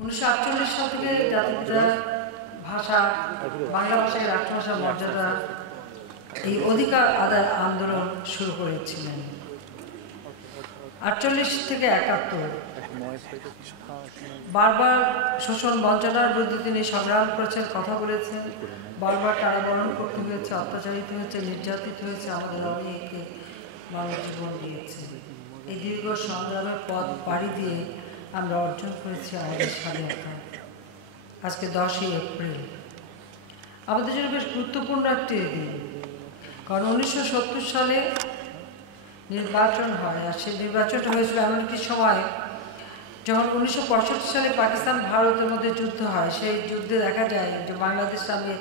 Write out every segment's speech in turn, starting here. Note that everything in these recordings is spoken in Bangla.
উনিশশো আটচল্লিশ সাল থেকে জাতিপিতা ভাষা, বাংলা ভাষায় রাষ্ট্রভাষার মর্যাদা এই অধিকার আদায় আন্দোলন শুরু করেছিলেন। আটচল্লিশ থেকে একাত্তর। বারবার শোষণ বঞ্চনার বিরুদ্ধে তিনি সংগ্রাম করেছেন, কথা বলেছেন, বারবার কারাবরণ করতে হয়েছে, অত্যাচারিত হয়েছে, নির্যাতিত হয়েছে। আমাদের অনেকে মানুষ জীবন দিয়েছে। এই দীর্ঘ সংগ্রামের পথ পাড়ি দিয়ে আমরা অর্জন করেছি আমাদের স্বাধীনতা। আজকে দশই এপ্রিল। আমাদের জন্য বেশ গুরুত্বপূর্ণ একটি দিন। কারণ উনিশশো সত্তর সালে নির্বাচন হয় আর সেই নির্বাচনটা হয়েছিল এমন একটি সময় যখন উনিশশো পঁয়ষট্টি সালে পাকিস্তান ভারতের মধ্যে যুদ্ধ হয়, সেই যুদ্ধে দেখা যায় যে বাংলাদেশ সঙ্গে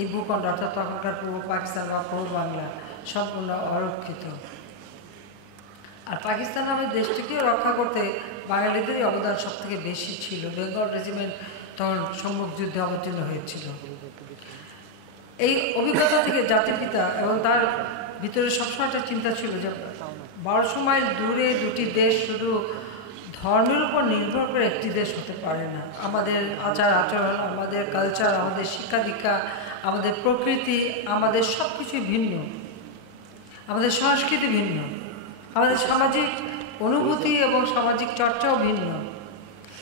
এই ভূখণ্ড অর্থাৎ তখনকার পূর্ব পাকিস্তান বা পূর্ব বাংলা সম্পূর্ণ অরক্ষিত। আর পাকিস্তান নামে দেশটিকেও রক্ষা করতে বাঙালিদেরই অবদান সব থেকে বেশি ছিল। বেঙ্গল রেজিমেন্ট তখন সম্মুখ যুদ্ধে অবতীর্ণ হয়েছিল। এই অভিজ্ঞতা থেকে জাতির পিতা এবং তার ভিতরে সবসময় একটা চিন্তা ছিল যে বারোশো মাইল দূরে দুটি দেশ শুধু ধর্মের উপর নির্ভর করে একটি দেশ হতে পারে না। আমাদের আচার আচরণ, আমাদের কালচার আমাদের শিক্ষা দীক্ষা, আমাদের প্রকৃতি, আমাদের সব কিছুই ভিন্ন। আমাদের সংস্কৃতি ভিন্ন। আমাদের সামাজিক অনুভূতি এবং সামাজিক চর্চাও ভিন্ন।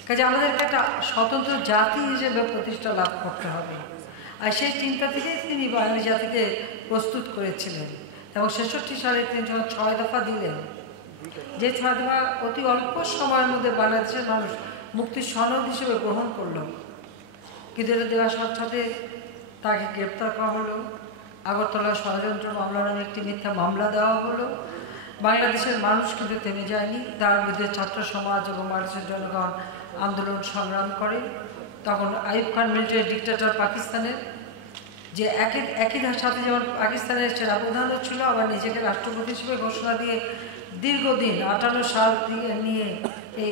কাজে আমাদেরকে একটা স্বতন্ত্র জাতি হিসেবে প্রতিষ্ঠা লাভ করতে হবে। আর সেই চিন্তা থেকেই তিনি বাঙালি জাতিকে প্রস্তুত করেছিলেন এবং ছেষট্টি সালে তিনি যখন ছয় দফা দিলেন, যে ছয় দফা অতি অল্প সময়ের মধ্যে বাংলাদেশের মানুষ মুক্তির সনদ হিসেবে গ্রহণ করল। কিন্তু এটা দেওয়ার সাথে সাথে তাকে গ্রেপ্তার করা হলো। আগরতলা ষড়যন্ত্র মামলা নামে একটি মিথ্যা মামলা দেওয়া হলো। বাংলাদেশের মানুষ কিন্তু থেমে যায়নি। তার মধ্যে ছাত্র সমাজ এবং বাংলাদেশের জনগণ আন্দোলন সংগ্রাম করে। তখন আইব খান মিলিটারি ডিক্টেটর পাকিস্তানের। যে একই একই সাথে যেমন পাকিস্তানের সেনাপ্রধানও ছিল, আবার নিজেকে রাষ্ট্রপতি হিসেবে ঘোষণা দিয়ে দীর্ঘদিন আটান্ন সাল নিয়ে এই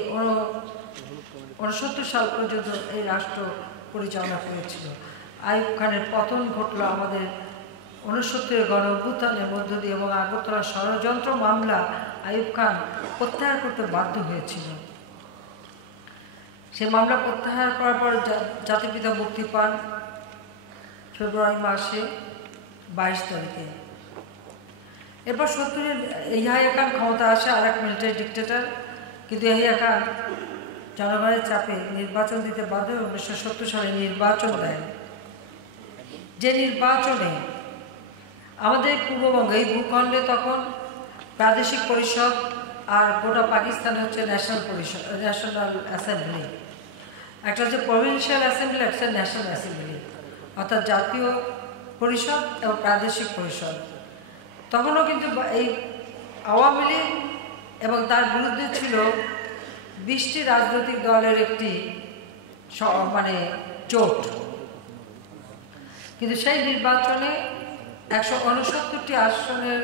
উনসত্তর সাল পর্যন্ত এই রাষ্ট্র পরিচালনা করেছিল। আইব খানের পতন ঘটলো আমাদের উনসত্তরের গণ অভ্যুত্থানের মধ্য দিয়ে এবং আগরতলা ষড়যন্ত্র মামলা আইব খান প্রত্যাহার করতে বাধ্য হয়েছিল সে মামলা প্রত্যাহার করার পর জাতিপিতা মুক্তি পান ফেব্রুয়ারি মাসে বাইশ তারিখে। এরপর সত্তরের ইহাইয়া খান ক্ষমতা আসে আর এক মিলিটারি ডিক্টেটার। কিন্তু ইহাইয়া খান জনগণের চাপে নির্বাচন দিতে বাধ্য উনিশশো সত্তর সালে নির্বাচন দেয় যে নির্বাচনে আমাদের পূর্ববঙ্গে এই ভূখণ্ডে তখন প্রাদেশিক পরিষদ আর গোটা পাকিস্তান হচ্ছে ন্যাশনাল পরিষদ ন্যাশনাল অ্যাসেম্বলি একটা হচ্ছে প্রভিন্সিয়াল অ্যাসেম্বলি একটা ন্যাশনাল অ্যাসেম্বলি অর্থাৎ জাতীয় পরিষদ এবং প্রাদেশিক পরিষদ। তখনও কিন্তু এই আওয়ামী লীগ এবং তার বিরুদ্ধে ছিল বিশটি রাজনৈতিক দলের একটি মানে জোট। কিন্তু সেই নির্বাচনে একশো উনসত্তরটি আসনের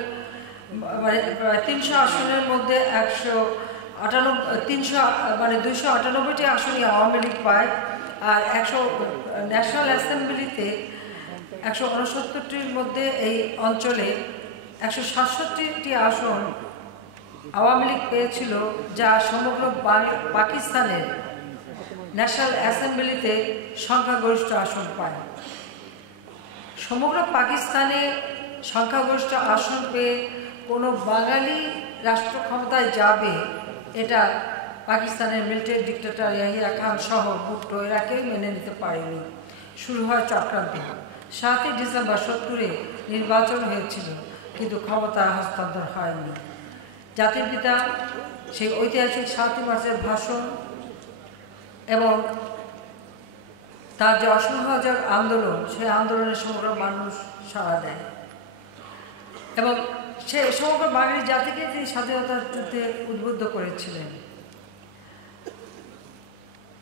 মানে তিনশো আসনের মধ্যে একশো আটানব্বই তিনশো মানে দুইশো আটানব্বইটি আসনই আওয়ামী লীগ পায়। আর একশো, ন্যাশনাল অ্যাসেম্বলিতে একশো উনসত্তরটির মধ্যে এই অঞ্চলে একশো সাতষট্টিটি আসন আওয়ামী লীগ পেয়েছিল, যা সমগ্র পাকিস্তানের ন্যাশনাল অ্যাসেম্বলিতে সংখ্যাগরিষ্ঠ আসন পায়। সমগ্র পাকিস্তানে সংখ্যাগরিষ্ঠ আসন পেয়ে কোনো বাঙালি রাষ্ট্র ক্ষমতায় যাবে, এটা পাকিস্তানের মিলিটারি ডিক্টেটার ইয়াহিয়া খান সহ ভুট্টো এরা কেউ মেনে নিতে পারেনি। শুরু হয় চক্রান্ত। সাতই ডিসেম্বর সত্তরে নির্বাচন হয়েছিল, কিন্তু ক্ষমতা হস্তান্তর হয়নি। জাতির পিতা সেই ঐতিহাসিক সাতই মার্চের ভাষণ এবং তার যে অসহযোগ আন্দোলন, সেই আন্দোলনের সমগ্র মানুষ সাড়া দেয়। এবং সে সমগ্র বাঙালি জাতিকে তিনি স্বাধীনতার যুদ্ধে উদ্বুদ্ধ করেছিলেন।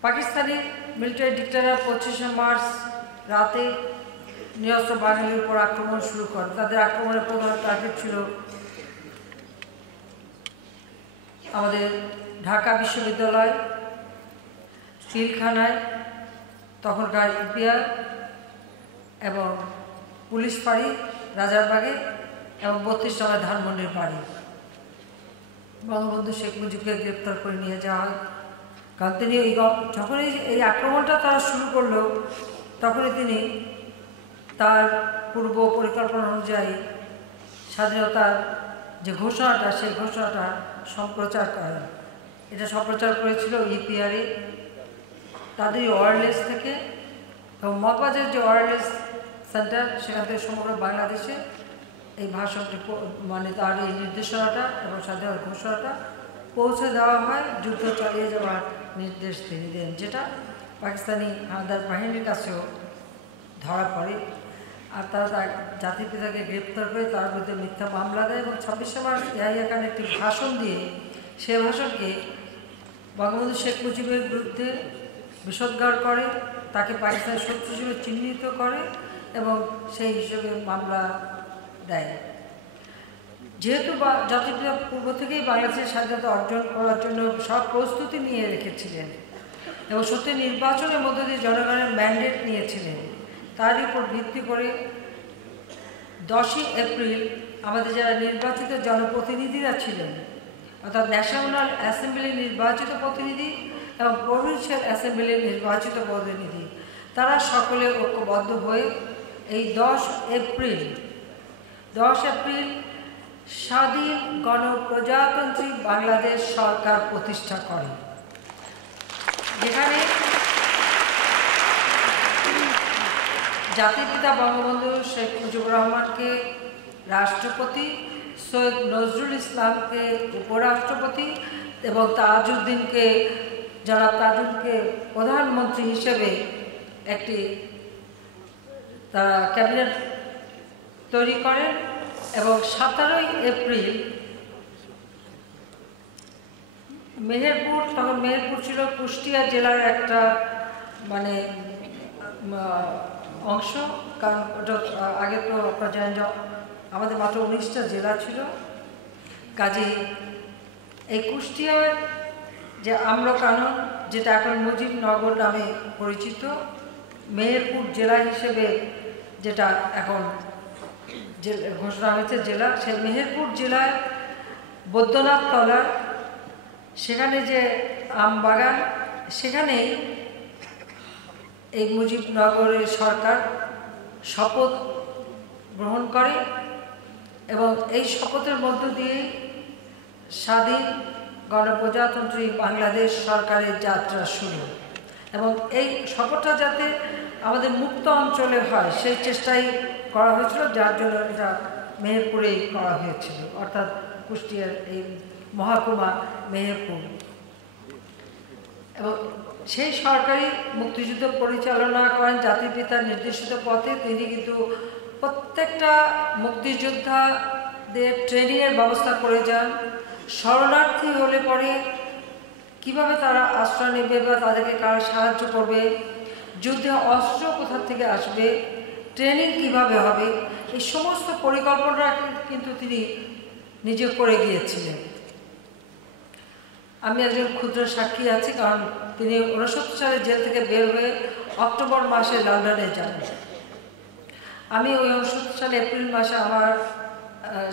পাকিস্তানি মিলিটারি ডিক্টেটার পঁচিশে মার্চ রাতে নিরস্ত্র বাঙালির উপর আক্রমণ শুরু করে তাদের আক্রমণের প্রধান টার্গেট ছিল আমাদের ঢাকা বিশ্ববিদ্যালয় স্টিলখানায় তখনকার ইপিআর এবং পুলিশ ফাঁড়ি, রাজারবাগে এবং বত্রিশ টাকা ধানমন্ডির পাড়ি বঙ্গবন্ধু শেখ মুজিবকে গ্রেপ্তার করে নিয়ে যাওয়া হয়। কারণ তিনি এই গ- যখন এই আক্রমণটা তারা শুরু করল, তখনই তিনি তার পূর্ব পরিকল্পনা অনুযায়ী স্বাধীনতার যে ঘোষণাটা, সেই ঘোষণাটা সম্প্রচার করেন। এটা সম্প্রচার করেছিল ইপিআরএ তাদের ওয়ারলেস থেকে এবং মগবাজার যে ওয়ারলেস সেন্টার সেখান থেকে সমগ্র বাংলাদেশে এই ভাষণটি মানে তার এই নির্দেশনাটা এবং স্বাধীনতার ঘোষণাটা পৌঁছে দেওয়া হয়, যুদ্ধ চালিয়ে যাওয়ার নির্দেশ তিনি দেন, যেটা পাকিস্তানি হানাদার বাহিনীর কাছেও ধরা পড়ে। আর তারা তার জাতির পিতাকে গ্রেপ্তার করে তার বিরুদ্ধে মিথ্যা মামলা দেয় এবং ছাব্বিশে মার্চ ইয়াহিয়া খান একটি ভাষণ দিয়ে সে ভাষণকে বঙ্গবন্ধু শেখ মুজিবের বিরুদ্ধে বিষোদ্গার করে, তাকে পাকিস্তানের শত্রু হিসেবে চিহ্নিত করে এবং সেই হিসেবে মামলা দেয়। যেহেতু বা জাতিপ্রিয় পূর্ব থেকেই বাংলাদেশের স্বাধীনতা অর্জন করার জন্য সব প্রস্তুতি নিয়ে রেখেছিলেন এবং সত্যি নির্বাচনের মধ্য দিয়ে জনগণের ম্যান্ডেট নিয়েছিলেন তার উপর ভিত্তি করে দশই এপ্রিল আমাদের যারা নির্বাচিত জনপ্রতিনিধিরা ছিলেন, অর্থাৎ ন্যাশনাল অ্যাসেম্বলি নির্বাচিত প্রতিনিধি এবং প্রভিন্সিয়াল অ্যাসেম্বলির নির্বাচিত প্রতিনিধি। তারা সকলে ঐক্যবদ্ধ হয়ে এই দশ এপ্রিল দশ এপ্রিল স্বাধীন গণপ্রজাতন্ত্রী বাংলাদেশ সরকার প্রতিষ্ঠা করে। যেখানে জাতির পিতা বঙ্গবন্ধু শেখ মুজিবুর রহমানকে রাষ্ট্রপতি, সৈয়দ নজরুল ইসলামকে উপরাষ্ট্রপতি এবং তাজউদ্দিনকে জনাব তাদেরকে প্রধানমন্ত্রী হিসেবে একটি তারা ক্যাবিনেট তৈরি করেন এবং সতেরোই এপ্রিল মেহেরপুর, তখন মেহেরপুর ছিল কুষ্টিয়া জেলার একটা মানে অংশ, কারণ ওটা আগে তো আপনারা জানেন আমাদের মাত্র উনিশটা জেলা ছিল। কাজে এই কুষ্টিয়ার যে আম্রকানন যেটা এখন মুজিবনগর নামে পরিচিত, মেহেরপুর জেলা হিসেবে যেটা এখন ঘোষণা হয়েছে জেলা, সেই মেহেরপুর জেলায় বৈদ্যনাথ তলা, সেখানে যে আম বাগান, সেখানেই এই মুজিবনগরের সরকার শপথ গ্রহণ করে এবং এই শপথের মধ্য দিয়ে স্বাধীন গণপ্রজাতন্ত্রী বাংলাদেশ সরকারের যাত্রা শুরু। এবং এই শপথটা যাতে আমাদের মুক্ত অঞ্চলে হয়, সেই চেষ্টাই করা হয়েছিল, যার জন্য এটা মেহেরপুরেই করা হয়েছিল। অর্থাৎ কুষ্টিয়ার এই মহাকুমা মেহেরপুর। এবং সেই সরকারি মুক্তিযুদ্ধ পরিচালনা করেন জাতির পিতার নির্দেশিত পথে। তিনি কিন্তু প্রত্যেকটা মুক্তিযোদ্ধাদের ট্রেনিংয়ের ব্যবস্থা করে যান। শরণার্থী হলে পরে কীভাবে তারা আশ্রয় নেবে বা তাদেরকে কারা সাহায্য করবে? যুদ্ধে অস্ত্র কোথা থেকে আসবে? ট্রেনিং কীভাবে হবে? এই সমস্ত পরিকল্পনা কিন্তু তিনি নিজে করে গিয়েছিলেন। আমি একজন ক্ষুদ্র সাক্ষী আছি, কারণ তিনি উনসত্তর সালে জেল থেকে বের হয়ে অক্টোবর মাসে লন্ডনে যান। আমি ওই উনসত্তর সালে এপ্রিল মাসে আমার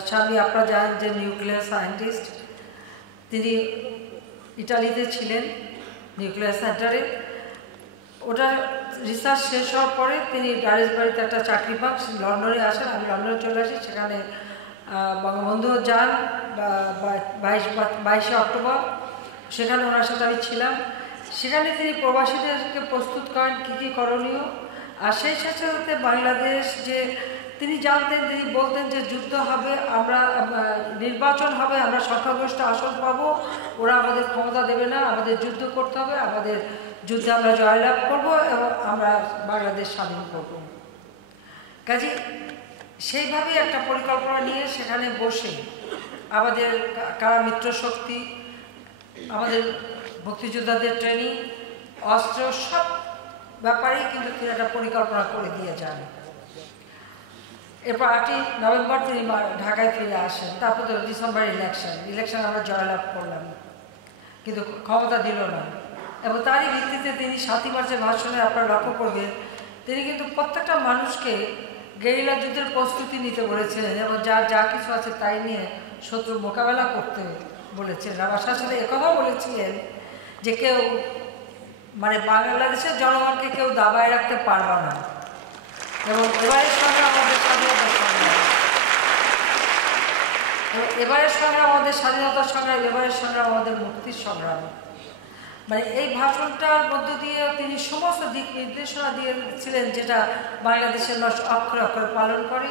স্বামী আপনারা জানেন যে নিউক্লিয়ার সায়েন্টিস্ট তিনি ইটালিতে ছিলেন, নিউক্লিয়ার সেন্টারে। ওটা রিসার্চ শেষ হওয়ার পরে তিনি বাড়িতে একটা চাকরি পান, লন্ডনে আসেন। আমি লন্ডনে চলে আসি, সেখানে বঙ্গবন্ধু যান বাইশ বাইশে অক্টোবর। সেখানে ওনার সাথে আমি ছিলাম। সেখানে তিনি প্রবাসীদেরকে প্রস্তুত করেন, কী কী করণীয়? আর সেই সাথে সাথে বাংলাদেশ যে তিনি জানতেন, তিনি বলতেন যে যুদ্ধ হবে, আমরা নির্বাচন হবে, আমরা সংখ্যাগরিষ্ঠ আসন পাবো। ওরা আমাদের ক্ষমতা দেবে না, আমাদের যুদ্ধ করতে হবে, আমাদের যুদ্ধে আমরা জয়লাভ করব এবং আমরা বাংলাদেশ স্বাধীন করব। কাজে সেইভাবেই একটা পরিকল্পনা নিয়ে সেখানে বসে আমাদের কারা মিত্র শক্তি, আমাদের মুক্তিযোদ্ধাদের ট্রেনিং, অস্ত্র সব ব্যাপারেই কিন্তু তিনি একটা পরিকল্পনা করে দিয়ে যান। এরপর আটই নভেম্বর তিনি ঢাকায় ফিরে আসেন। তারপর তো ডিসেম্বর ইলেকশন ইলেকশন আমরা জয়লাভ করলাম। কিন্তু ক্ষমতা দিল না। এবং তারই ভিত্তিতে তিনি সাতই মার্চের ভাষণে আপনারা লক্ষ্য করবেন, তিনি কিন্তু প্রত্যেকটা মানুষকে গেরিলা যুদ্ধের প্রস্তুতি নিতে বলেছিলেন এবং যা যা কিছু আছে তাই নিয়ে শত্রু মোকাবেলা করতে বলেছেন। রাবার শাসনে একথাও বলেছিলেন যে কেউ মানে বাংলাদেশের জনগণকে কেউ দাবায় রাখতে পারবে না। এবং এবারের সংগ্রাম আমাদের স্বাধীনতার সংগ্রাম এবং এবারের সংগ্রাম আমাদের স্বাধীনতার সংগ্রাম, এবারের সংগ্রাম আমাদের মুক্তির সংগ্রাম। মানে এই ভাষণটার মধ্য দিয়ে তিনি সমস্ত দিক নির্দেশনা দিয়েছিলেন যেটা বাংলাদেশের অক্ষরে অক্ষরে পালন করে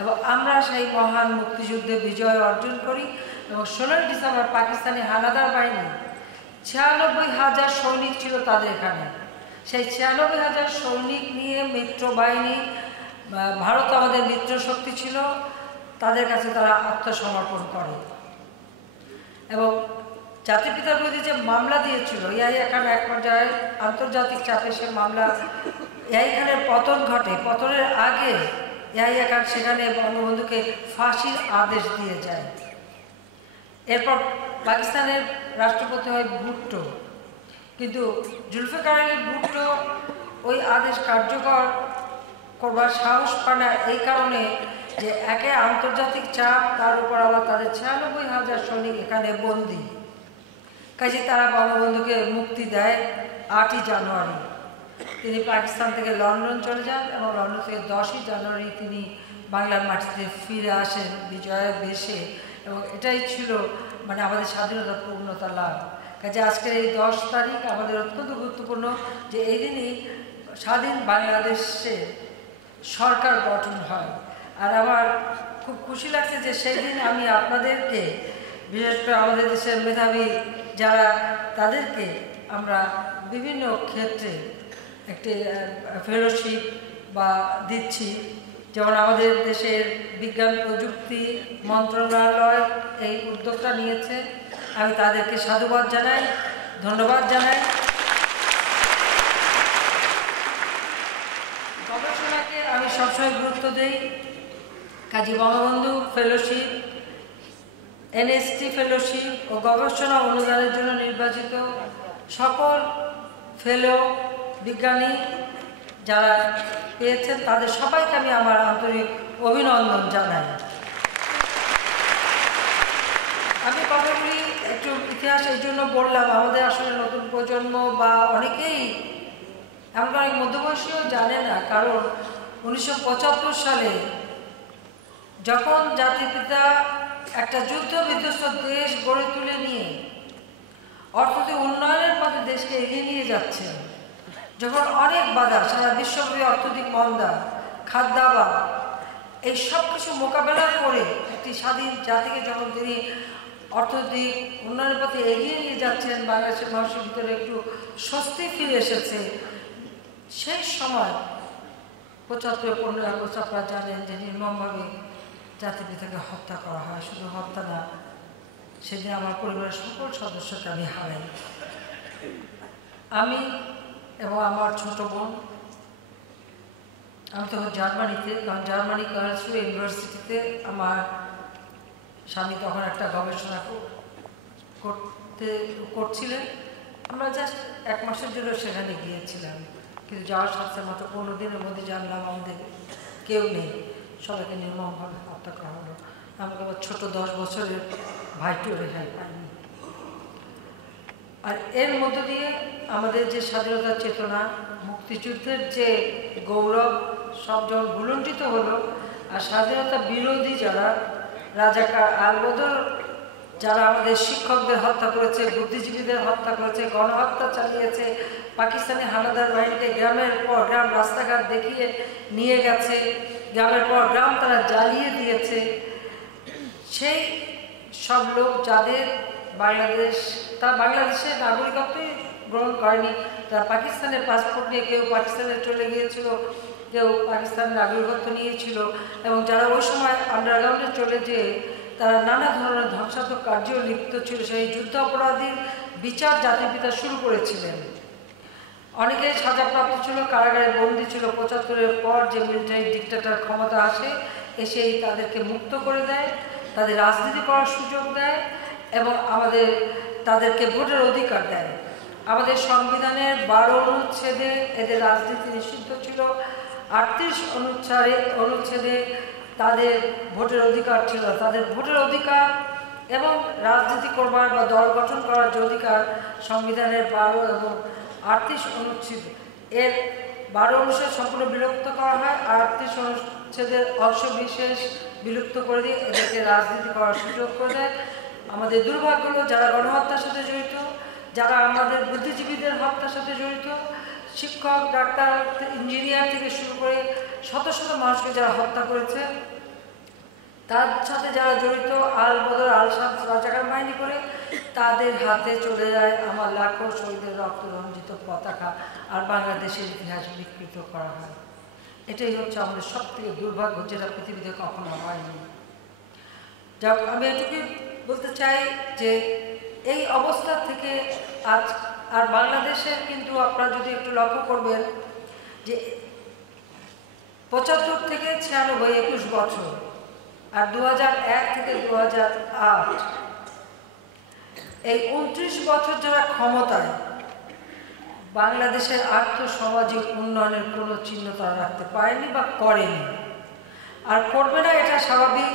এবং আমরা সেই মহান মুক্তিযুদ্ধে বিজয় অর্জন করি এবং ষোলোই ডিসেম্বর পাকিস্তানি হানাদার বাহিনী ছিয়ানব্বই হাজার সৈনিক ছিল তাদের এখানে। সেই ছিয়ানব্বই হাজার সৈনিক নিয়ে মিত্র বাহিনী ভারত আমাদের মিত্র শক্তি ছিল। তাদের কাছে তারা আত্মসমর্পণ করে। এবং জাতির পিতার বিরুদ্ধে যে মামলা দিয়েছিল ইয়াহিয়া খান এক পর্যায়ে আন্তর্জাতিক চাপে সে মামলা ইয়াহি খানের পতন ঘটে। পতনের আগে ইয়াহিয়া খান সেখানে বঙ্গবন্ধুকে ফাঁসির আদেশ দিয়ে যায়। এরপর পাকিস্তানের রাষ্ট্রপতি হয় ভুট্টো। কিন্তু জুলফিকার আলী ভুট্টো ওই আদেশ কার্যকর করবার সাহস পায় না, এই কারণে যে একে আন্তর্জাতিক চাপ, তার উপর আবার তাদের ছিয়ানব্বই হাজার সৈনিক এখানে বন্দী। কাজে তারা বঙ্গবন্ধুকে মুক্তি দেয় আটই জানুয়ারি। তিনি পাকিস্তান থেকে লন্ডন চলে যান এবং লন্ডন থেকে দশই জানুয়ারি তিনি বাংলার মাটিতে ফিরে আসেন বিজয়ের বেশে এবং এটাই ছিল মানে আমাদের স্বাধীনতা পূর্ণতা লাভ। কাজে আজকের এই দশ তারিখ আমাদের অত্যন্ত গুরুত্বপূর্ণ যে এই দিনই স্বাধীন বাংলাদেশে সরকার গঠন হয়। আর আমার খুব খুশি লাগছে যে সেই দিন আমি আপনাদেরকে, বিশেষ করে আমাদের দেশের মেধাবী যারা, তাদেরকে আমরা বিভিন্ন ক্ষেত্রে একটি ফেলোশিপ বা দিচ্ছি। যেমন আমাদের দেশের বিজ্ঞান প্রযুক্তি মন্ত্রণালয় এই উদ্যোগটা নিয়েছে। আমি তাদেরকে সাধুবাদ জানাই, ধন্যবাদ জানাই। গবেষণাকে আমি সবসময় গুরুত্ব দিই। কাজী বঙ্গবন্ধু ফেলোশিপ, এনএসটি ফেলোশিপ ও গবেষণা অনুদানের জন্য নির্বাচিত সকল ফেলো বিজ্ঞানী যারা পেয়েছেন, তাদের সবাইকে আমি আমার আন্তরিক অভিনন্দন জানাই। আমি কথাগুলি একটু ইতিহাস এই জন্য বললাম, আমাদের আসলে নতুন প্রজন্ম বা অনেকেই এমন অনেক মধ্যবয়সীও জানে না, কারণ উনিশশো পঁচাত্তর সালে যখন জাতির পিতা একটা যুদ্ধ বিধ্বস্ত দেশ গড়ে তুলে নিয়ে অর্থনৈতিক উন্নয়নের পথে দেশকে এগিয়ে নিয়ে যাচ্ছে যখন অনেক বাধা, সারা বিশ্বব্যাপী অর্থনৈতিক মন্দা, খাদ্যাভাব, এই সব কিছু মোকাবেলা করে একটি স্বাধীন জাতিকে যখন তিনি অর্থনৈতিক উন্নয়নের পথে এগিয়ে নিয়ে যাচ্ছেন, বাংলাদেশের মানুষের ভিতরে একটু স্বস্তি ফিরে এসেছে, সেই সময় পঁচাত্তর পনেরো আগস্ট আপনারা জানেন যে নির্মমভাবে জাতির পিতাকে হত্যা করা হয়, শুধু হত্যা না, সেদিন আমার পরিবারের সকল সদস্যকে আমি হারাই। আমি এবং আমার ছোট বোন, আমি তখন জার্মানিতে, কারণ জার্মানি কার্লসরুয়ে ইউনিভার্সিটিতে আমার স্বামী তখন একটা গবেষণা করতে, করছিলেন। আমরা জাস্ট এক মাসের জন্য সেখানে গিয়েছিলাম, কিন্তু যাওয়ার সাথে মতো পনেরো দিনের মধ্যে জানলাম আমাদের কেউ নেই। সবাইকে নির্মমভাবে হত্যা করা হলো আমাকে আবার ছোটো দশ বছরের ভাইটিও রেহাই পাইনি আর এর মধ্য দিয়ে আমাদের যে স্বাধীনতার চেতনা, মুক্তিযুদ্ধের যে গৌরব, সব যখন ভুলণ্ঠিত হলো, আর স্বাধীনতা বিরোধী যারা, রাজাকার আলবদর, যারা আমাদের শিক্ষকদের হত্যা করেছে, বুদ্ধিজীবীদের হত্যা করেছে, গণহত্যা চালিয়েছে, পাকিস্তানি হানাদার বাহিনীকে গ্রামের পর গ্রাম রাস্তাঘাট দেখিয়ে নিয়ে গেছে গ্রামের পর গ্রাম তারা জ্বালিয়ে দিয়েছে। সেই সব লোক যাদের বাংলাদেশ, তারা বাংলাদেশের নাগরিকত্বই গ্রহণ করেনি। তারা পাকিস্তানের পাসপোর্ট নিয়ে কেউ পাকিস্তানে চলে গিয়েছিল, কেউ পাকিস্তানের নাগরিকত্ব নিয়েছিল এবং যারা ওই সময় আন্ডারগ্রাউন্ডে চলে যেয়ে তারা নানা ধরনের ধ্বংসাত্মক কার্য লিপ্ত ছিল। সেই যুদ্ধ অপরাধীর বিচার জাতির পিতা শুরু করেছিলেন। অনেকেই সাজাপ্রাপ্ত ছিল কারাগারে বন্দি ছিল। পঁচাত্তরের পর যে মিলিটারি ডিক্টেটার ক্ষমতা আসে, এসেই তাদেরকে মুক্ত করে দেয়, তাদের রাজনীতি করার সুযোগ দেয় এবং আমাদের, তাদেরকে ভোটের অধিকার দেয়। আমাদের সংবিধানের বারো অনুচ্ছেদে এদের রাজনীতি নিষিদ্ধ ছিল। আটত্রিশ অনুচ্ছারে, অনুচ্ছেদে তাদের ভোটের অধিকার ছিল। তাদের ভোটের অধিকার এবং রাজনীতি করবার বা দল গঠন করার যে অধিকার সংবিধানের বারো এবং আটত্রিশ অনুচ্ছেদ। এর বারো অনুচ্ছেদ সম্পূর্ণ বিলুপ্ত করা হয়, আর আটত্রিশ অনুচ্ছেদের অংশ বিশেষ বিলুপ্ত করে দিয়ে এদেরকে রাজনীতি করার সুযোগ করে দেয়। আমাদের দুর্ভাগ্য যারা গণহত্যার সাথে জড়িত, যারা আমাদের বুদ্ধিজীবীদের হত্যার সাথে জড়িত, শিক্ষক, ডাক্তার, ইঞ্জিনিয়ার থেকে শুরু করে শত শত মানুষকে যারা হত্যা করেছে, তার সাথে যারা জড়িত, আল বদর, আল শামস, রাজাকার বাহিনী করে তাদের হাতে চলে যায় আমার লাখো শহীদের রক্ত রঞ্জিত পতাকা আর বাংলাদেশের ইতিহাস বিকৃত করা হয়। এটাই হচ্ছে আমাদের সব থেকে দুর্ভাগ্য, যেটা পৃথিবীতে কখনো হয়নি। যাক, আমি এটুকু বলতে চাই যে এই অবস্থা থেকে আজ আর বাংলাদেশের কিন্তু আপনারা যদি একটু লক্ষ্য করবেন যে পঁচাত্তর থেকে ছিয়ানব্বই, একুশ বছর আর দু থেকে দু এই উনত্রিশ বছর যারা ক্ষমতায়, বাংলাদেশের আর্থ সামাজিক উন্নয়নের কোনো চিহ্ন তারা রাখতে পারেনি বা করেনি। আর করবে না, এটা স্বাভাবিক।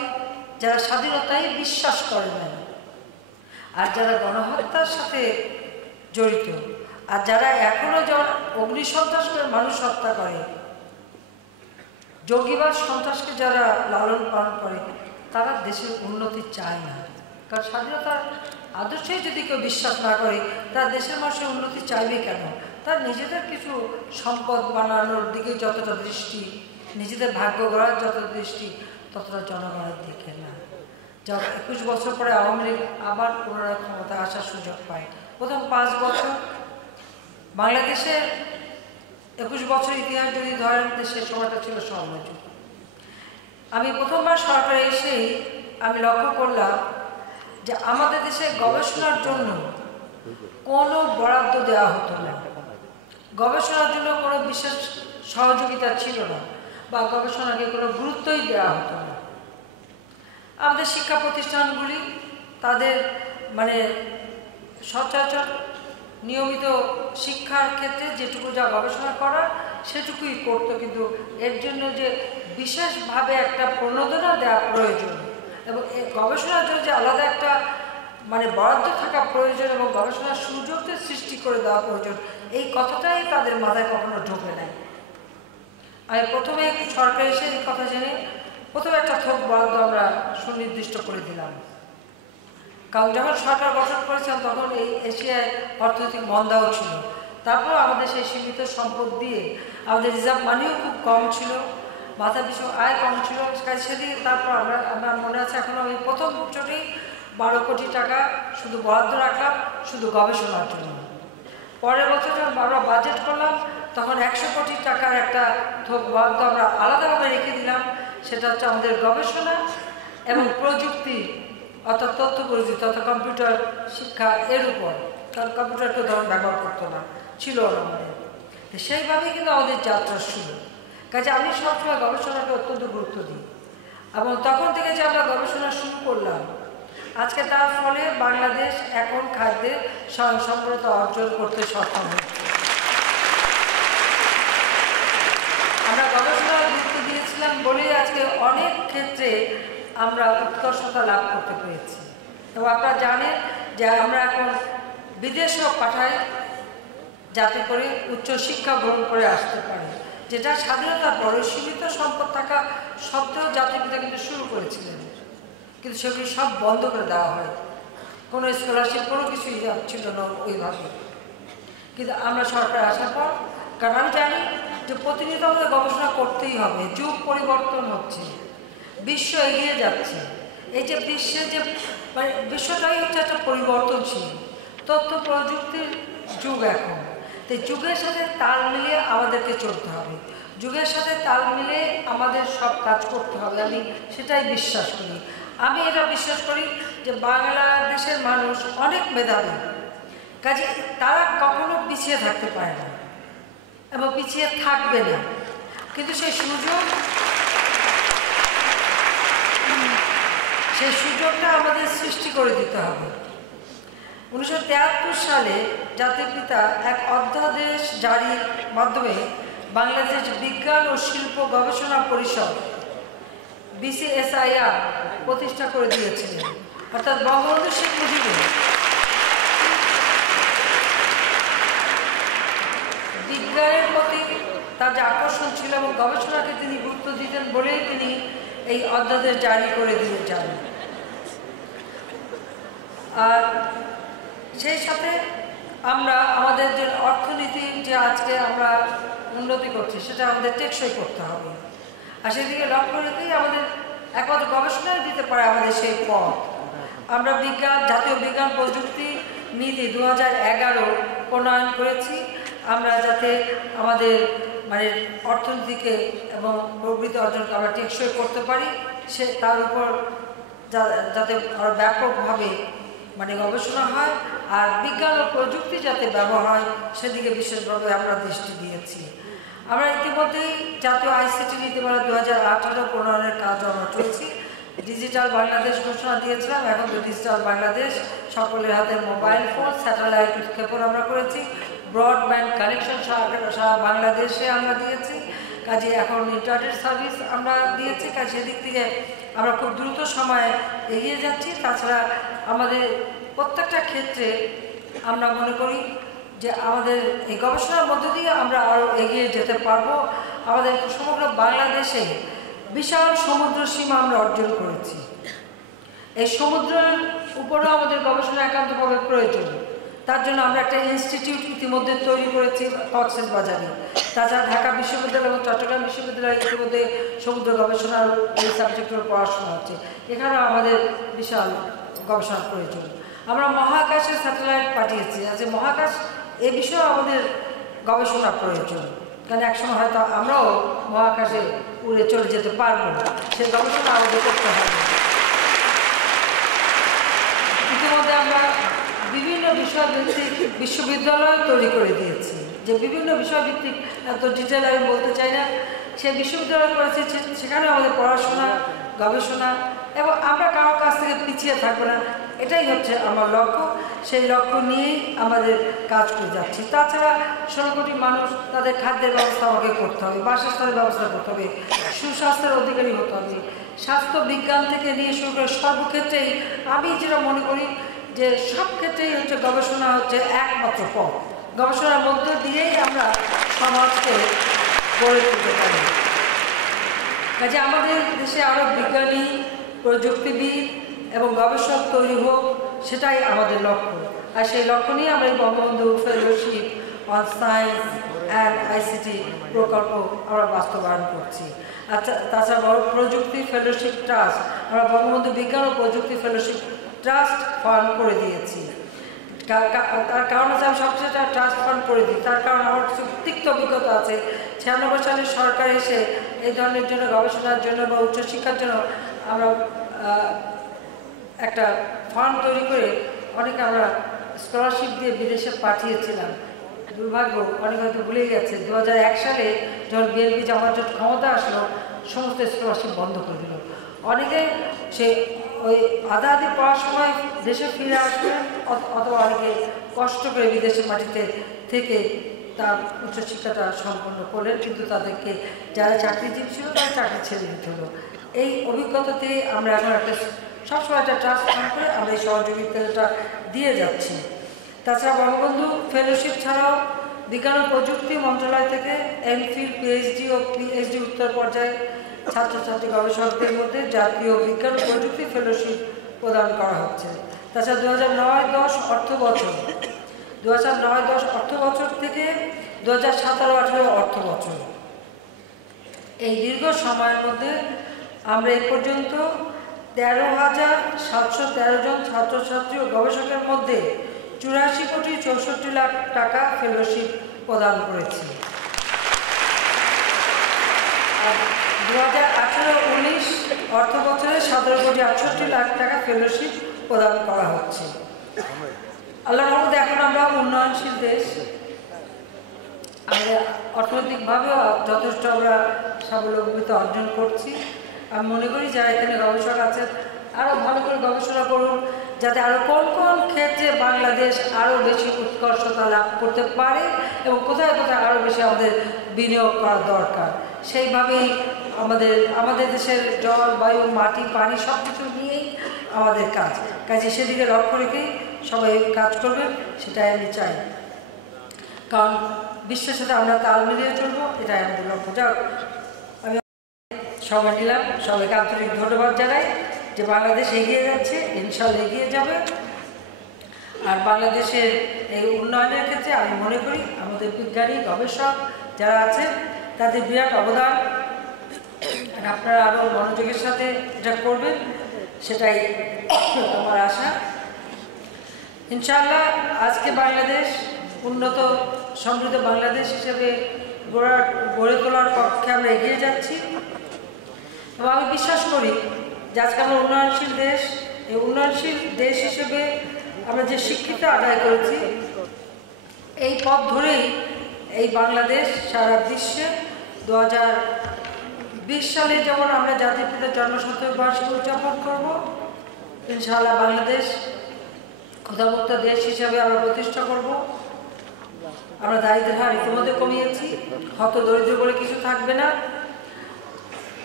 যারা স্বাধীনতায় বিশ্বাস করে না আর যারা গণহত্যার সাথে জড়িত, আর যারা এখনও যেমন অগ্নিসন্ত্রাস করে মানুষ হত্যা করে যোগীবাদ সন্ত্রাসকে যারা লালন পালন করে, তারা দেশের উন্নতি চায় না। কারণ স্বাধীনতার আদর্শেই যদি কেউ বিশ্বাস না করে, তার দেশের মানুষের উন্নতি চাইবে কেন? তার নিজেদের কিছু সম্পদ বানানোর দিকে যতটা দৃষ্টি, নিজেদের ভাগ্য গড়ার যত দৃষ্টি, ততটা জনগণের দিকে না। যা একুশ বছর পরে আওয়ামী লীগ আবার পুনরায় ক্ষমতায় আসার সুযোগ পায়। প্রথম পাঁচ বছর বাংলাদেশের একুশ বছর ইতিহাস যদি ধরেন সে সময়টা ছিল স্বর্ণযুগ আমি প্রথমবার সরকারে এসেই আমি লক্ষ্য করলাম যে আমাদের দেশে গবেষণার জন্য কোনো বরাদ্দ দেওয়া হতো না। গবেষণার জন্য কোনো বিশেষ সহযোগিতা ছিল না বা গবেষণাকে কোনো গুরুত্বই দেওয়া হতো না। আমাদের শিক্ষা প্রতিষ্ঠানগুলি তাদের মানে সচরাচর নিয়মিত শিক্ষার ক্ষেত্রে যেটুকু যা গবেষণা করার সেটুকুই করতো, কিন্তু এর জন্য যে বিশেষভাবে একটা প্রণোদনা দেওয়া প্রয়োজন এবং গবেষণার জন্য যে আলাদা একটা মানে বরাদ্দ থাকা প্রয়োজন এবং গবেষণার সুযোগের সৃষ্টি করে দেওয়া প্রয়োজন, এই কথাটাই তাদের মাথায় কখনো ঢোকে নেয় আমি প্রথমে সরকার এসে এই কথা জেনে প্রথমে একটা থোক বরাদ্দ আমরা সুনির্দিষ্ট করে দিলাম। কারণ যখন সরকার গঠন করেছেন তখন এই এশিয়ায় অর্থনৈতিক মন্দাও ছিল। তারপর আমাদের সেই সীমিত সম্পদ দিয়ে আমাদের রিজার্ভ মানিও খুব কম ছিল। মাথা পিছু আয় কম ছিল সেদিকে তারপর আমরা, আমার মনে আছে এখন আমি প্রথম চোটেই বারো কোটি টাকা শুধু বরাদ্দ রাখলাম, শুধু গবেষণার জন্য। পরের বছর যখন আমরা বাজেট করলাম, তখন একশো কোটি টাকার একটা থোক বরাদ্দ আমরা আলাদাভাবে রেখে দিলাম, সেটা হচ্ছে আমাদের গবেষণা এবং প্রযুক্তি, অর্থাৎ তথ্য প্রযুক্তি, অর্থাৎ কম্পিউটার শিক্ষা এর উপর। কারণ কম্পিউটারকে ধরুন ব্যবহার করতো না, ছিল না আমাদের। সেইভাবেই কিন্তু আমাদের যাত্রা শুরু। কাজে আমি সবসময় গবেষণাকে অত্যন্ত গুরুত্ব দিই। এবং তখন থেকে যে আমরা গবেষণা শুরু করলাম, আজকে তার ফলে বাংলাদেশ এখন খাদ্যে স্বয়ংসম্পূর্ণতা অর্জন করতে সক্ষম হয়েছে। আমরা গবেষণার গুরুত্ব দিয়েছিলাম বলেই আজকে অনেক ক্ষেত্রে আমরা উৎকর্ষতা লাভ করতে পেরেছি। এবং আপনারা জানেন যে আমরা এখন বিদেশেও পাঠাই যাতে করে উচ্চশিক্ষা গ্রহণ করে আসতে পারে। যেটা স্বাধীনতার পরে সীমিত সম্পদ থাকা সত্ত্বেও জাতিপিতা কিন্তু শুরু করেছিলেন। কিন্তু সেগুলি সব বন্ধ করে দেওয়া হয়। কোনো স্কলারশিপ কোনো কিছুই ছিল না ওইভাবে। কিন্তু আমরা সরকার আসার পর, কারণ আমি জানি যে প্রতিনিয়ত আমাদের গবেষণা করতেই হবে, যুগ পরিবর্তন হচ্ছে, বিশ্ব এগিয়ে যাচ্ছে। এই যে বিশ্বের যে মানে বিশ্বটাই হচ্ছে একটা পরিবর্তনশীল, তথ্য প্রযুক্তির যুগ এখন। তো যুগের সাথে তাল মিলিয়ে আমাদেরকে চলতে হবে। যুগের সাথে তাল মিলিয়ে আমাদের সব কাজ করতে হবে, আমি সেটাই বিশ্বাস করি। আমি এটা বিশ্বাস করি যে বাংলাদেশের মানুষ অনেক মেধাবী কাজে তারা কখনো পিছিয়ে থাকতে পারে না এবং পিছিয়ে থাকবে না। কিন্তু সেই সুযোগ, সেই সুযোগটা আমাদের সৃষ্টি করে দিতে হবে। উনিশশো সালে জাতির পিতা এক অধ্যাদেশ জারির মাধ্যমে বাংলাদেশ বিজ্ঞান ও শিল্প গবেষণা পরিষদ, বিসিএসআইআর, প্রতিষ্ঠা করে দিয়েছিলেন। অর্থাৎ বঙ্গবন্ধু শেখ মুজিবুর বিজ্ঞানের প্রতি তার যে আকর্ষণ ছিল এবং গবেষণাকে তিনি গুরুত্ব দিতেন বলেই তিনি এই অধ্যাদেশ জারি করে দিয়ে যান। আর সেই সাথে আমরা আমাদের যে অর্থনীতি যে আজকে আমরা উন্নতি করছি, সেটা আমাদের টেকসই করতে হবে। আর সেদিকে লক্ষ্য রেখেই আমাদের একমাত্র গবেষণায় দিতে পারে আমাদের সেই পথ। আমরা বিজ্ঞান, জাতীয় বিজ্ঞান প্রযুক্তি নীতি দু হাজার এগারো প্রণয়ন করেছি। আমরা যাতে আমাদের মানে অর্থনীতিকে এবং প্রবৃত্তি অর্জনকে আমরা টেকসই করতে পারি, সে তার উপর যাতে আরও ব্যাপকভাবে মানে গবেষণা হয় আর বিজ্ঞান ও প্রযুক্তি যাতে ব্যবহার হয়, সেদিকে বিশেষভাবে আমরা দৃষ্টি দিয়েছি। আমরা ইতিমধ্যেই জাতীয় আইসিটি নীতিমালা দু হাজার আঠারো প্রণয়নের কাজ আমরা চলছি। ডিজিটাল বাংলাদেশ ঘোষণা দিয়েছিলাম, এখন তো ডিজিটাল বাংলাদেশ, সকলের হাতে মোবাইল ফোন, স্যাটেলাইট উৎক্ষেপণ আমরা করেছি। ব্রডব্যান্ড কানেকশন সারা বাংলাদেশে আমরা দিয়েছি। কাজে এখন ইন্টারনেট সার্ভিস আমরা দিয়েছি, কাজ সেদিক থেকে আমরা খুব দ্রুত সময়ে এগিয়ে যাচ্ছি। তাছাড়া আমাদের প্রত্যেকটা ক্ষেত্রে আমরা মনে করি যে আমাদের এই গবেষণার মধ্য দিয়ে আমরা আরও এগিয়ে যেতে পারব। আমাদের সমগ্র বাংলাদেশে বিশাল সমুদ্র সীমা আমরা অর্জন করেছি। এই সমুদ্রের উপরেও আমাদের গবেষণা একান্তভাবে প্রয়োজন তার জন্য আমরা একটা ইনস্টিটিউট ইতিমধ্যে তৈরি করেছি কক্সেস বাজারে। তাছাড়া ঢাকা বিশ্ববিদ্যালয় এবং চট্টগ্রাম বিশ্ববিদ্যালয়ে ইতিমধ্যে সমুদ্র গবেষণার এই সাবজেক্টের পড়াশোনা হচ্ছে। এখানেও আমাদের বিশাল গবেষণার প্রয়োজন। আমরা মহাকাশে স্যাটেলাইট পাঠিয়েছি। আছে মহাকাশ এ বিষয়েও আমাদের গবেষণা প্রয়োজন। কারণ একসময় হয়তো আমরাও মহাকাশে উড়ে চলে যেতে পারব না। সে গবেষণা আমাদের করতে হবে ইতিমধ্যে আমরা বিভিন্ন বিষয়ভিত্তিক বিশ্ববিদ্যালয় তৈরি করে দিয়েছি। যে বিভিন্ন বিষয়ভিত্তিক এত ডিটেল আমি বলতে চাই না। সে বিশ্ববিদ্যালয় করেছে সেখানে আমাদের পড়াশোনা, গবেষণা এবং আমরা কারোর কাছ থেকে পিছিয়ে থাকব না। এটাই হচ্ছে আমার লক্ষ্য। সেই লক্ষ্য নিয়েই আমাদের কাজ করে যাচ্ছি। তাছাড়া ষোলো কোটি মানুষ তাদের খাদ্যের ব্যবস্থা আমাকে করতে হবে, বাসস্থানের ব্যবস্থা করতে হবে, সুস্বাস্থ্যের অধিকারী হতে হবে, স্বাস্থ্য বিজ্ঞান থেকে নিয়ে শুরু করে সর্বক্ষেত্রেই আমি যেটা মনে করি যে সব ক্ষেত্রেই হচ্ছে গবেষণা হচ্ছে একমাত্র পথ। গবেষণার মধ্য দিয়েই আমরা সমাজকে গড়ে তুলতে পারি। কাজে আমাদের দেশে আরও বিজ্ঞানী, প্রযুক্তিবিদ এবং গবেষক তৈরি হোক, সেটাই আমাদের লক্ষ্য। আর সেই লক্ষ্য নিয়ে আমরা এই Bangabandhu fellowship on science and ICT প্রকল্প আমরা বাস্তবায়ন করছি। আচ্ছা তাছাড়া প্রযুক্তি ফেলোশিপ ট্রাস্ট আমরা বঙ্গবন্ধু বিজ্ঞান ও প্রযুক্তি ফেলোশিপ ট্রাস্ট ফান্ড করে দিয়েছি। তার কারণ হচ্ছে আমি সবচেয়ে ট্রাস্ট ফান্ড করে দিই। তার কারণ আমার কিছু তিক্ত অভিজ্ঞতা আছে। ছিয়ানব্বই সালে সরকার এসে এই ধরনের জন্য গবেষণার জন্য বা উচ্চশিক্ষার জন্য আমরা একটা ফান্ড তৈরি করে অনেকে আমরা স্কলারশিপ দিয়ে বিদেশে পাঠিয়েছিলাম। দুর্ভাগ্য, অনেক হয়তো ভুলে গেছে। দু হাজার এক সালে যখন বিএনপি জামাত ক্ষমতা আসলো, সমস্ত স্কলারশিপ বন্ধ করে দিল। অনেকে সে ওই আধা আধি পড়ার সময় দেশে ফিরে আসবেন অথবা অনেকে কষ্ট করে বিদেশের মাটিতে থেকে তার উচ্চশিক্ষাটা সম্পন্ন করলেন, কিন্তু তাদেরকে যারা চাকরিজীবী ছিল তারা চাকরি ছেড়ে দিতে হলো। এই অভিজ্ঞতাতে আমরা এখন একটা সবসময় একটা ট্রাস্ট ফান্ড করে আমরা এই সহযোগিতাটা দিয়ে যাচ্ছি। তাছাড়া বঙ্গবন্ধু ফেলোশিপ ছাড়াও বিজ্ঞান ও প্রযুক্তি মন্ত্রণালয় থেকে এমফিল পিএইচডি ও পিএইচডি উত্তর পর্যায়ে ছাত্রছাত্রী গবেষকদের মধ্যে জাতীয় বিজ্ঞান প্রযুক্তি ফেলোশিপ প্রদান করা হচ্ছে। তাছাড়া দু হাজার নয় দশ অর্থ বছর। দু হাজার অর্থ বছর থেকে দু হাজার সতেরো আঠেরো অর্থ বছর। এই দীর্ঘ সময়ের মধ্যে আমরা এ পর্যন্ত তেরো হাজার সাতশো তেরো জন ছাত্রছাত্রী ও গবেষকের মধ্যে চুরাশি কোটি চৌষট্টি লাখ টাকা ফেলোশিপ প্রদান করেছি। দু হাজার আঠেরো উনিশ অর্থ বছরে সতেরো কোটি আটষট্টি লাখ টাকা ফেলোশিপ প্রদান করা হচ্ছে। আল্লাহ রহমতে এখন আমরা উন্নয়নশীল দেশ। আমরা অর্থনৈতিকভাবেও যথেষ্ট আমরা স্বাবলম্বিতা অর্জন করছি। আমি মনে করি যারা এখানে গবেষক আছেন আরও ভালো করে গবেষণা করুন, যাতে আরও কোন কোন ক্ষেত্রে বাংলাদেশ আরও বেশি উৎকর্ষতা লাভ করতে পারে এবং কোথায় কোথায় আরও বেশি আমাদের বিনিয়োগ করা দরকার। সেইভাবেই আমাদের আমাদের দেশের জল, বায়ু, মাটি, পানি সব কিছু নিয়েই আমাদের কাজ। কাজে সেদিকে লক্ষ্য রেখেই সবাই কাজ করবেন সেটাই আমি চাই। কারণ বিশ্বের সাথে আমরা তাল মিলিয়ে চলবো, এটাই আমাদের লক্ষ্য। যাক, আমি সবাই নিলাম। সবাইকে আন্তরিক ধন্যবাদ জানাই যে বাংলাদেশ এগিয়ে যাচ্ছে, ইনশাল্লাহ এগিয়ে যাবে। আর বাংলাদেশের এই উন্নয়নের ক্ষেত্রে আমি মনে করি আমাদের বিজ্ঞানী, গবেষক যারা আছেন তাদের বিরাট অবদান। আপনারা আরও মনোযোগের সাথে এটা করবেন, সেটাই আমার আশা। ইনশাআল্লাহ আজকে বাংলাদেশ, উন্নত সমৃদ্ধ বাংলাদেশ হিসেবে গড়া, গড়ে তোলার পক্ষে আমরা এগিয়ে যাচ্ছি। এবং আমি বিশ্বাস করি যে আজকে আমরা উন্নয়নশীল দেশ, এই উন্নয়নশীল দেশ হিসেবে আমরা যে শিক্ষিত আদায় করেছি, এই পথ ধরেই এই বাংলাদেশ সারা বিশ্বে দু বিশ সালে যেমন আমরা জাতির পিতা জন্মশতক বার্ষিকী উদযাপন করব, ইনশাআল্লাহ বাংলাদেশ ক্ষুধামুক্ত দেশ হিসাবে আমরা প্রতিষ্ঠা করব। আমরা দারিদ্রের হার ইতিমধ্যে কমিয়েছি, হত দরিদ্র বলে কিছু থাকবে না।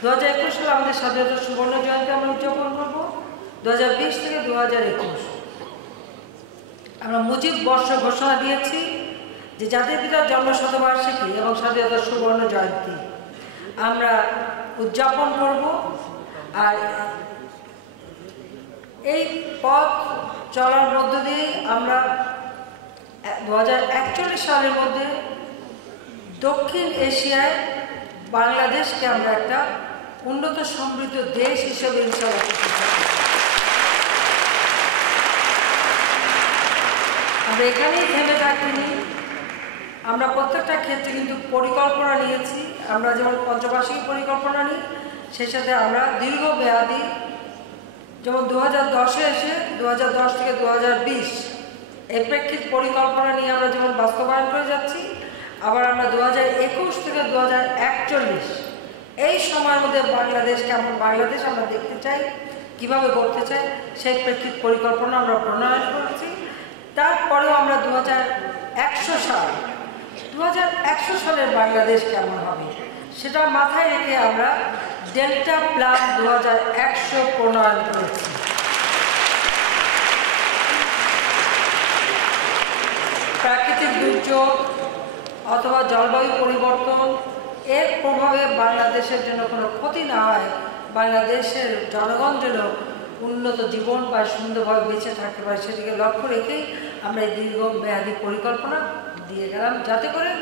দু হাজার একুশ সালে আমাদের স্বাধীনতা সুবর্ণ জয়ন্তী আমরা উদযাপন করব, দু থেকে দু হাজার একুশ। আমরা মুজিব বর্ষ ঘোষণা দিয়েছি যে জাতির পিতার জন্ম শতবার্ষিকী এবং স্বাধীনতা সুবর্ণ জয়ন্তী। আমরা উদযাপন করব আর এই পথ চলার মধ্য দিয়ে আমরা দু হাজার একচল্লিশ সালের মধ্যে দক্ষিণ এশিয়ায় বাংলাদেশকে আমরা একটা উন্নত সমৃদ্ধ দেশ হিসেবে আমরা এখানেই থেমে থাকিনি। আমরা প্রত্যেকটা ক্ষেত্রে কিন্তু পরিকল্পনা নিয়েছি। আমরা যেমন পঞ্চবার্ষিক পরিকল্পনা নিই, সেই সাথে আমরা দীর্ঘ মেয়াদি, যেমন দু হাজার দশে এসে দু হাজার দশ থেকে দু এর প্রেক্ষিত পরিকল্পনা নিয়ে আমরা যেমন বাস্তবায়ন করে যাচ্ছি, আবার আমরা দু একুশ থেকে দু একচল্লিশ এই সময়ের মধ্যে বাংলাদেশ কেমন বাংলাদেশ আমরা দেখতে চাই, কীভাবে করতে চাই, সেই প্রেক্ষিত পরিকল্পনা আমরা প্রণয়ন করেছি। তারপরেও আমরা দু হাজার একশো সাল দু হাজার একশো সালের বাংলাদেশ কেমন হবে? সেটা মাথায় রেখে আমরা ডেল্টা প্লান দু হাজার একশো প্রণয়ন করেছি। প্রাকৃতিক দুর্যোগ অথবা জলবায়ু পরিবর্তন, এর প্রভাবে বাংলাদেশের জন্য কোনো ক্ষতি না হয়, বাংলাদেশের জনগণ যেন উন্নত জীবন বা সুন্দরভাবে বেঁচে থাকতে পারে সেদিকে লক্ষ্য রেখেই আমরা এই দীর্ঘ মেয়াদী পরিকল্পনা দিয়ে গেলাম। যাতে করে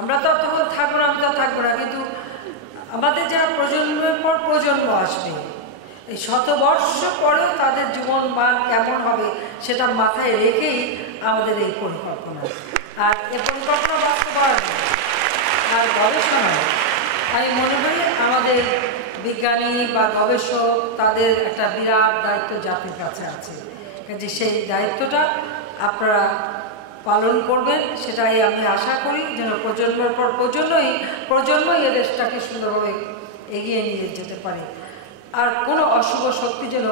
আমরা তো তখন থাকব না, আমি তো থাকব না, কিন্তু আমাদের যারা প্রজন্মের পর প্রজন্ম আসবে, এই শতবর্ষ পরেও তাদের জীবন মান কেমন হবে সেটা মাথায় রেখেই আমাদের এই পরিকল্পনা। আর এই পরিকল্পনা বাস্তবায়ন আর গবেষণা, আমি মনে করি আমাদের বিজ্ঞানী বা গবেষক তাদের একটা বিরাট দায়িত্ব জাতির কাছে আছে। যে সেই দায়িত্বটা আপনারা পালন করবেন, সেটাই আমি আশা করি যেন প্রজন্মের পর প্রজন্মই প্রজন্মই এ দেশটাকে সুন্দরভাবে এগিয়ে নিয়ে যেতে পারে। আর কোনো অশুভ শক্তি যেন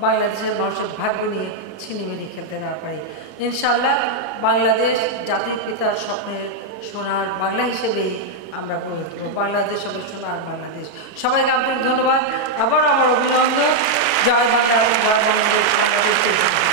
বাংলাদেশের মানুষের ভাগ্য নিয়ে ছিনিমিনি খেলতে না পারে। ইনশাল্লাহ বাংলাদেশ জাতির পিতার স্বপ্নের সোনার বাংলা হিসেবেই আমরা গড়ে তুলব। বাংলাদেশ হবে সোনার বাংলাদেশ। সবাইকে আন্তরিক ধন্যবাদ। আবার আমার অভিনন্দন। জয় বাংলা জয় বাংলাদেশ। বাংলাদেশ